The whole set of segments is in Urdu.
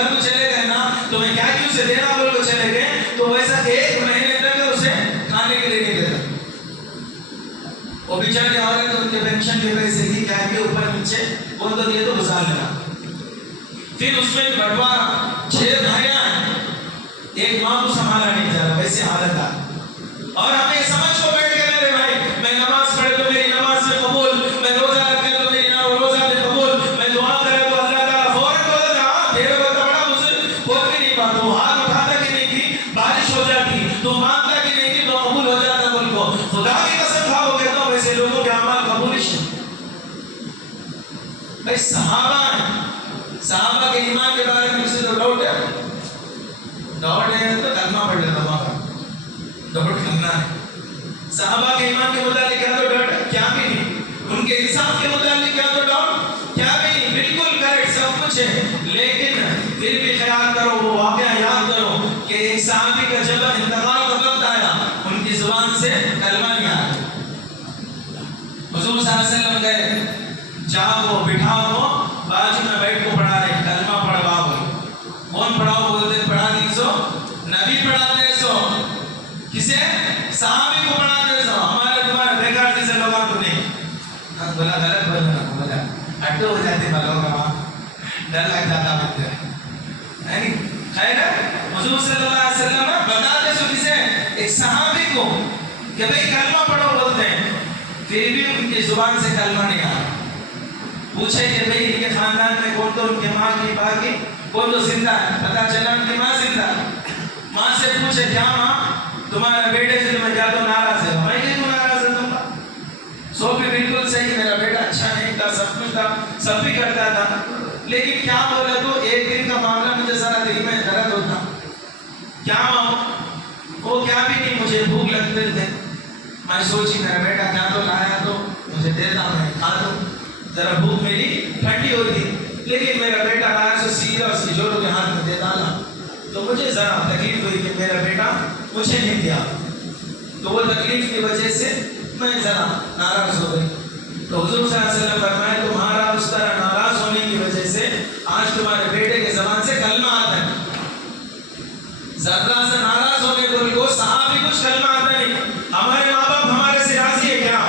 گھر کو چلے گئے نا تو میں کیا کیوں سے دینا بول کو چلے گئے تو ویسا 1 مہینے تک اسے کھانے کے لیے نہیں دیتا. وہ بیچارے عورت ان کے پینشن کے پیسے ہی کہہ کے اوپر نیچے وہ تو یہ تو گزار لینا. پھر اس میں بٹوارا 6 بھائیاں ہیں, ایک ماں کو سنبھالا نہیں جا رہا, ویسے حالت آ. اور ہمیں سمجھ کو بیٹھ گئے میرے بھائی, میں نماز پڑھے تو میری نماز میں قبول, میں روزہ رکھے تو میری روزہ میں قبول, میں دعا کرے تو اللہ تعالیٰ فوراً بولتا تھا ہاں تیرے کو تو بڑا بزرگ بول کے نہیں پاتا, وہ ہاتھ اٹھاتا کہ نہیں کی بارش ہو جاتی, تو مانگتا کہ نہیں کی تو قبول ہو جاتا. بول کو خدا کی قسم کھا وہ کہتا ہوں ویسے لوگوں کے اعمال قبول نہیں. بھائی صحابہ کے ایمان کے بارے میں سے تو ڈاؤٹ ہے تو کلمہ پڑھ لینا وہاں کا ڈاؤٹ کرنا ہے. صحابہ کے ایمان کے متعلق کیا تو ڈاؤٹ کیا بھی نہیں, ان کے انصاف کے متعلق کیا تو ڈاؤٹ کیا بھی نہیں, بالکل کریکٹ سب کچھ ہے. لیکن پھر بھی خیال کرو, وہ واقعہ یاد کرو کہ ایک صحابی کا جب انتقال کا وقت آیا ان کی زبان سے کلمہ نہیں آیا. حضور صلی اللہ علیہ وسلم گئے, جاؤ بٹھاؤ بازو میں بیٹھ کو پڑھا رہے, کلمہ پڑھواؤ. کون پڑھاؤ بولتے پڑھا دی سو نبی پڑھاتے سو, کسے صحابی کو پڑھاتے سو. ہمارے تمہارے بیکار جیسے لوگوں کو نہیں بولا, غلط بولنا بولا اٹو ہو جاتے بالوں کا, وہاں ڈر لگ جاتا بولتے ہیں. خیر حضور صلی اللہ علیہ وسلم بتاتے سو کسے ایک صحابی کو کہ بھئی کلمہ پڑھو بولتے ہیں, پھر بھی ان کی زبان سے کلمہ نہیں آیا. پوچھے کہ بھئی ان کے خاندان میں کون تو ان کے ماں کی باپ کی کون تو زندہ ہے, پتا چلا ان کی ماں زندہ ہے. ماں سے پوچھے کیا ماں تمہارا بیٹے سے میں کیا تو ناراض ہے, میں کیوں ناراض ہے تم کا, سو بھی بالکل صحیح, میرا بیٹا اچھا نہیں تھا, سب کچھ تھا, سب بھی کرتا تھا, لیکن کیا بولا تو ایک دن کا معاملہ مجھے ذرا دل میں درد ہوتا. کیا ماں وہ کیا بھی نہیں, مجھے بھوک لگتے تھے, میں سوچی میرا بیٹا کیا تو لایا تو مجھے دیتا, میں کھا دوں, ذرا بھوک میری ٹھنڈی ہوتی. لیکن میرا بیٹا لایا سو سیدھا اس کی جوڑوں کے ہاتھ میں دے ڈالا, تو مجھے ذرا تکلیف ہوئی کہ میرا بیٹا مجھے نہیں دیا, تو وہ تکلیف کی وجہ سے میں ذرا ناراض ہو گئی. تو حضور صلی اللہ علیہ وسلم فرمائے تمہارا اس طرح ناراض ہونے کی وجہ سے آج تمہارے بیٹے کے زبان سے کلمہ آتا ہے. ذرا سے ناراض ہونے کو صحابی کچھ کلمہ آتا نہیں. ہمارے ماں باپ ہمارے سے راضی ہے کیا؟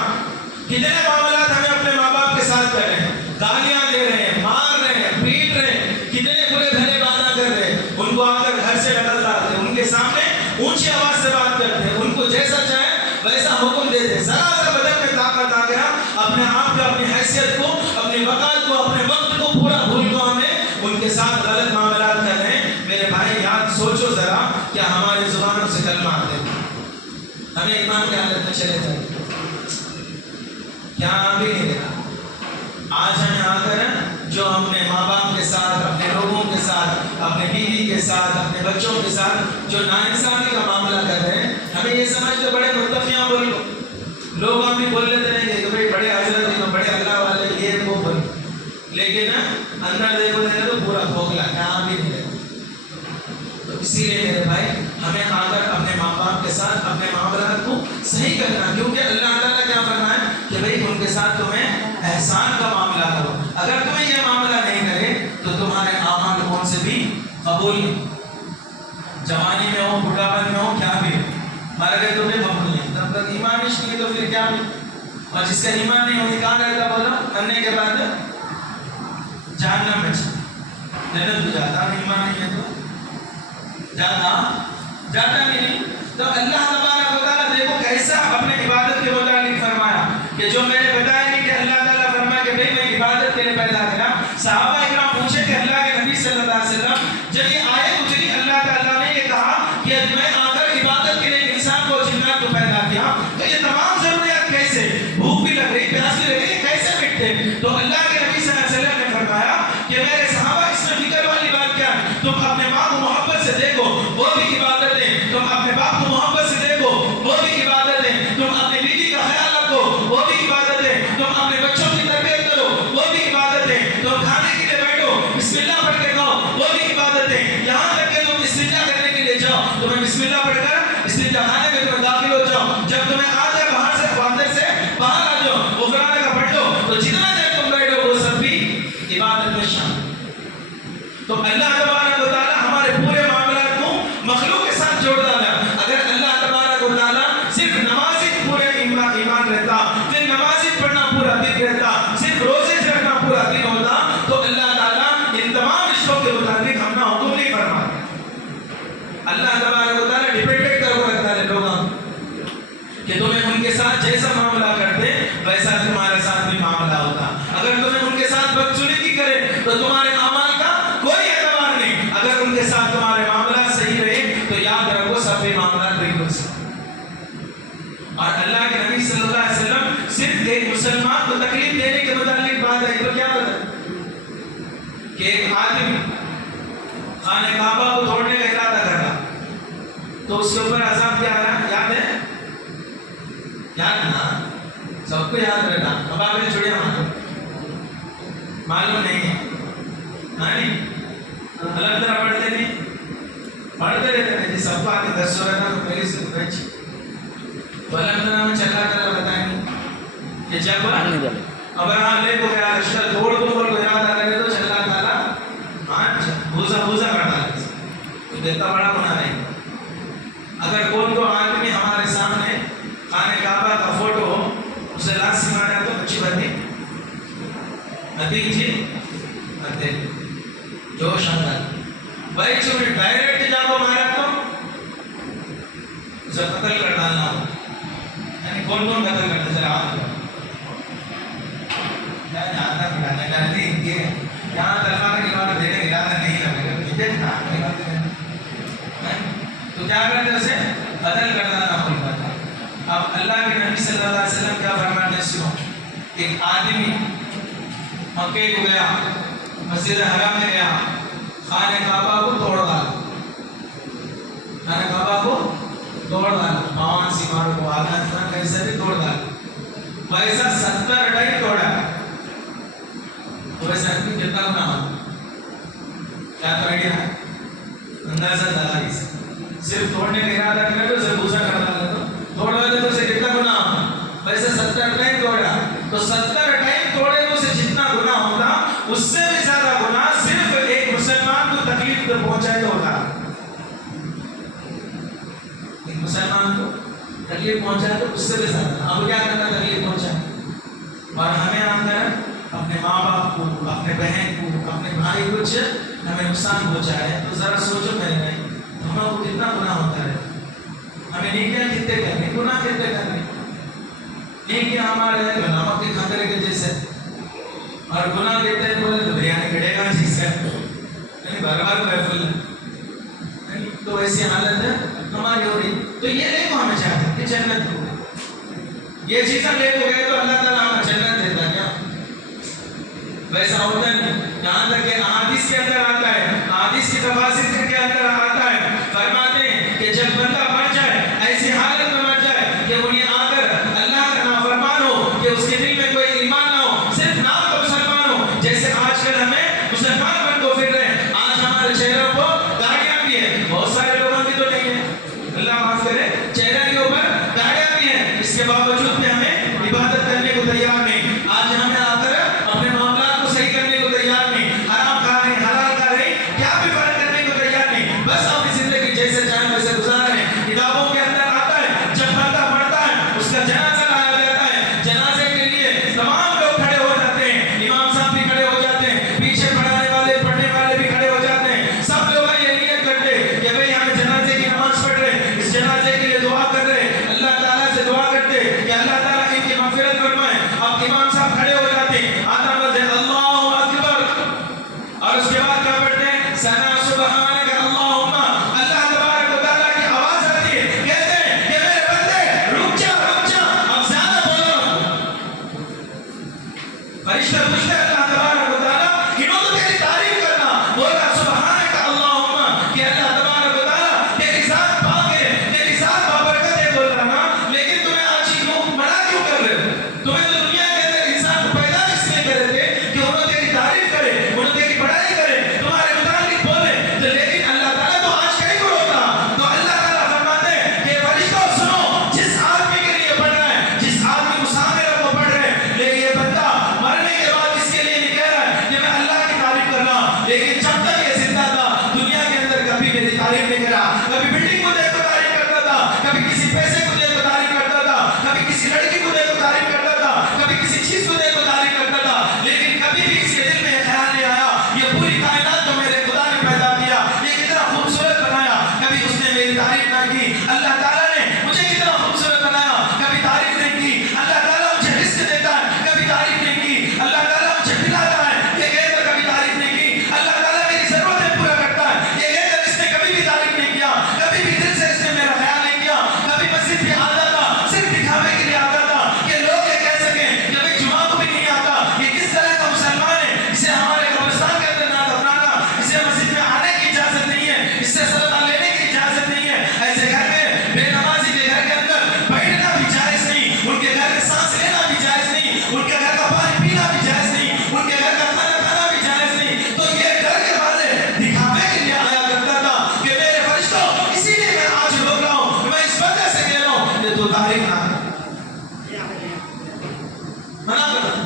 کتنے معاملات ہمیں اپنے ماں باپ کے ساتھ کر رہے ہیں, گالیاں دے رہے ہیں, مار رہے ہیں, پیٹ رہے ہیں, کتنے برے بھلے باتیں کر رہے ہیں, ان کو آ کر گھر سے نکل لاتے ہیں, ان کے سامنے اونچی آواز سے بات کرتے ہیں, ان کو جیسا چاہے ویسا حکم دیتے ہیں. ذرا سا بدن میں طاقت آ گیا, اپنے آپ کو, اپنی حیثیت کو, اپنی وقت کو, اپنے وقت کو پورا بھول کو ہمیں ان کے ساتھ غلط معاملات کر رہے ہیں. میرے بھائی یاد سوچو ذرا, کیا ہماری زبانوں سے کلمہ آتے ہیں؟ ہمیں ایمان کی حالت میں چلے جائیں کیا بھی نہیں رہا. آج ہمیں آ کر جو ہم نے ماں باپ کے ساتھ, اپنے لوگوں کے ساتھ, اپنے بیوی کے ساتھ, اپنے بچوں کے ساتھ جو ناانصافی کا معاملہ کر رہے ہیں, ہمیں یہ سمجھتے بڑے متفیاں بول لوگ ہم بھی بول لیتے ہیں کہ بھائی بڑے حضرت ہیں, بڑے اللہ والے, یہ وہ بول, لیکن اندر دیکھو تو پورا کھوکھلا, کیا بھی نہیں رہتا. تو اسی لیے میرے بھائی ہمیں آ کر اپنے ماں باپ کے ساتھ اپنے معاملات کو صحیح کرنا, کیونکہ اللہ تعالیٰ کیا فرمائے کہ بھائی ان کے ساتھ تمہیں احسان کا معاملہ کرو. اگر تمہیں یہ معاملہ نہیں کرے تو تمہارے اعمال کون سے بھی قبول نہیں. جوانی میں ہو, بڑھاپن میں ہو, کیا بھی مر گئے تو بھی قبول نہیں, تب تک ایمان نہیں تو پھر کیا بھی. اور جس کا ایمان نہیں ہوگی کہاں رہتا بولا, مرنے کے بعد جہنم میں جنت ہو جاتا. ایمان نہیں ہے تو جاتا نہیں. تو اللہ تبارک و تعالیٰ دیکھو کیسا اپنے عبادت کے متعلق فرمایا کہ جو میں نے بتایا نہیں کہ اللہ تعالیٰ فرمایا کہ بھئی میں عبادت کے لیے پیدا کرا. صحابہ اکرام پوچھے کہ اللہ کے نبی صلی اللہ علیہ وسلم جب یہ آیت اتری, اللہ تعالیٰ نے یہ کہا کہ میں آ کر عبادت کے لیے انسان کو جنات کو پیدا کیا, تو یہ تمام ضروریات کیسے, بھوک بھی لگ رہی, پیاس بھی لگ رہی, کیسے مٹتے؟ تو اللہ کے نبی صلی اللہ علیہ وسلم نے فرمایا کہ میرے صحابہ اس میں فکر والی بات کیا ہے, تم اپنے ماں کو محبت سے دیکھو وہ بھی عبادت ہے, تم اپنے باپ کو محبت سے دیکھو وہ بھی عبادت ہے, تم اپنی بیوی کا خیال رکھو وہ بھی عبادت ہے, تم اپنے بچوں کی تربیت کرو وہ بھی عبادت ہے, تم کھانے کے لیے بیٹھو بسم اللہ پڑھ کے کھاؤ وہ بھی عبادت ہے, یہاں تک کہ تم استنجا کرنے کے لیے جاؤ تمہیں بسم اللہ پڑھ کر استنجا خانے میں تمہیں داخل ہو جاؤ, جب تمہیں آ جائے باہر سے اندر سے باہر آ جاؤ, غفران کا پڑھ لو, تو جتنا دیر تم بیٹھو وہ سب بھی عبادت میں شامل. تو اللہ تبارک و اللہ تبارک و تعالیٰ ڈیپینڈنٹ کر کو رکھتا ہے لوگوں کہ تمہیں ان کے ساتھ جیسا معاملہ کرتے ویسا تمہارے ساتھ بھی معاملہ ہوتا. اگر تمہیں ان کے ساتھ بدسلوکی کرے تو تمہارے اعمال کا کوئی اعتبار نہیں. اگر ان کے ساتھ تمہارے معاملات صحیح رہے تو یاد رکھو سب بھی معاملات بالکل صحیح. اور اللہ کے نبی صلی اللہ علیہ وسلم صرف ایک مسلمان کو تکلیف دینے کے متعلق بات ہے تو کیا بتا کہ ایک آدمی خانہ کعبہ کو توڑنے کا ارادہ کرتا تو اس کے اوپر عذاب کیا آیا یاد ہے؟ یاد نا سب کو یاد رہتا. اب آپ نے چھوڑیا معلوم نہیں ہے ہاں نہیں الگ طرح پڑھتے نہیں پڑھتے رہتے ہیں جی سب کو آگے 10 سو رہتا تو پہلے سے بچ تو الگ طرح میں چلا کر بتائیں کہ جب ابراہیم لے کو گیا رشتہ توڑ کو بول کو ارادہ کرے تو اللہ تعالیٰ بھوزا بھوزا کرتا ہے تو دیتا بڑا بنا نہیں. اگر کوئی تو آدمی ہمارے سامنے خانہ کعبہ کا فوٹو اسے لاس سے مارا تو اچھی بات نہیں ادھیک جی ادھیک جوش آتا بھائی چھوڑی ڈائریکٹ جا کو مارا تو اسے قتل کر ڈالنا ہو یعنی کون کون قتل کرتا ذرا آن کیا جانتا پڑھانے کرتی ان کے یہاں تلوار کی بات دینے کا ارادہ نہیں لگے مجھے تھا تو کیا کرتے اسے قتل کر ڈالنا کوئی بات. اب اللہ کے نبی صلی اللہ علیہ وسلم کیا فرماتے سنو ایک آدمی مکے کو گیا مسجد حرام میں گیا خانہ کعبہ کو توڑ ڈالا خانہ کعبہ کو توڑ ڈالا باون سیماروں کو آدھا اتنا کیسے بھی توڑ ڈالا ویسا 70 ٹائم توڑا تو ویسا آدمی کتنا گناہ ہوتا کیا تو آئیڈیا ہے اندازہ دلائی سے صرف توڑنے کا ارادہ کرے تو اسے بھوسا کر ڈالا توڑ ڈالے تو اسے کتنا گناہ ہوتا ویسے 70 ٹائم توڑا تو 70 ٹائم توڑے تو اسے جتنا گناہ ہوتا اس سے بھی زیادہ گناہ صرف ایک مسلمان کو تکلیف پہنچائے ہوتا. ایک مسلمان کو تکلیف پہنچائے تو اس سے بھی زیادہ اب کیا کرنا تکلیف پہنچائے اور ہمیں اندر اپنے ماں باپ کو اپنے بہن کو اپنے بھائی کچھ ہمیں نقصان پہنچائے تو ذرا سوچو میرے بھائی ہمیں وہ کتنا گناہ ہوتا ہے. ہمیں نیکیاں کتنے کرنی گناہ کتنے کرنی نیکیاں ہمارے نمک کے خطرے کے جیسے اور گناہ کتنے بولے تو بریانی گڑے گا چیز ہے یعنی بار بار محفل ہے تو ایسی حالت ہے ہماری ہو رہی تو یہ لے کو ہمیں چاہتے کہ جنت ہو یہ چیزیں لے کو گئے تو اللہ تعالیٰ ہمیں جنت دیتا کیا ویسا ہوتا نہیں. یہاں تک کہ حدیث کے اندر آتا ہے حدیث کی تفاسیر کے اندر آتا ہے فرماتے ہیں کہ جب بندہ مر جائے ایسی حالت میں مر جائے کہ انہیں آ کر اللہ کا نافرمان ہو کہ اس کے دل میں کوئی ایمان نہ ہو صرف نام کا مسلمان ہو جیسے آج کل ہمیں مسلمان بن کو پھر رہے ہیں آج ہمارے چہروں کو داڑیاں بھی ہیں بہت سارے لوگوں کی تو نہیں ہے اللہ معاف کرے چہرے کے اوپر داڑیاں بھی ہیں اس کے باوجود میں ہمیں عبادت کرنے کو تیار نہیں. آج ہمیں آ کر اپنے معاملات کو صحیح کرنے کو تیار نہیں حرام کھا رہے حلال کھا رہے کیا بھی فرق کرنے کو تیار نہیں بس اپنی زندگی جیسے چاہیں ویسے گزار رہے ہیں. کتابوں کے اندر آتا ہے جب بندہ مرتا ہے اس کا جنازہ لایا جاتا ہے جنازے کے لیے تمام لوگ کھڑے ہو جاتے ہیں امام صاحب بھی کھڑے ہو جاتے ہیں پیچھے پڑھانے والے پڑھنے والے بھی کھڑے ہو جاتے ہیں سب لوگ یہ نیت کرتے کہ بھئی ہم جنازے کی نماز پڑھ رہے ہیں اس جنازے کے لیے دعا کر رہے ہیں اللہ تعالیٰ سے دعا کرتے کہ اللہ تعالیٰ ان کی مغفرت فرمائے. اب امام صاحب کھڑے ہو جاتے ہیں آدھا مرد اللہ اکبر اور اس کے بعد کیا پڑھتے ہیں ثنا سبحانک اللہم اللہ تبارک و تعالیٰ کی آواز آتی ہے کہتے ہیں کہ میرے بندے رک جا اب زیادہ بولو فرشتہ پوچھتے ہیں اللہ تبارک و تعالیٰ انہوں تو تیری تعریف کرنا بولا سبحانک اللہم کہ اللہ تبارک و تعالیٰ تیری ذات پاک ہے تیری ذات بابرکت ہے بول رہا لیکن تمہیں آج کیوں منع کیوں کر رہے ہو تمہیں تو دنیا کے اندر انسان کو پیدا اس لیے کرے تھے کہ انہوں تیری تعریف کرے انہوں تیری بڑائی کرے تمہارے متعلق بولے تو منع کرو.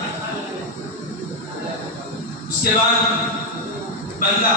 اس کے بعد بندہ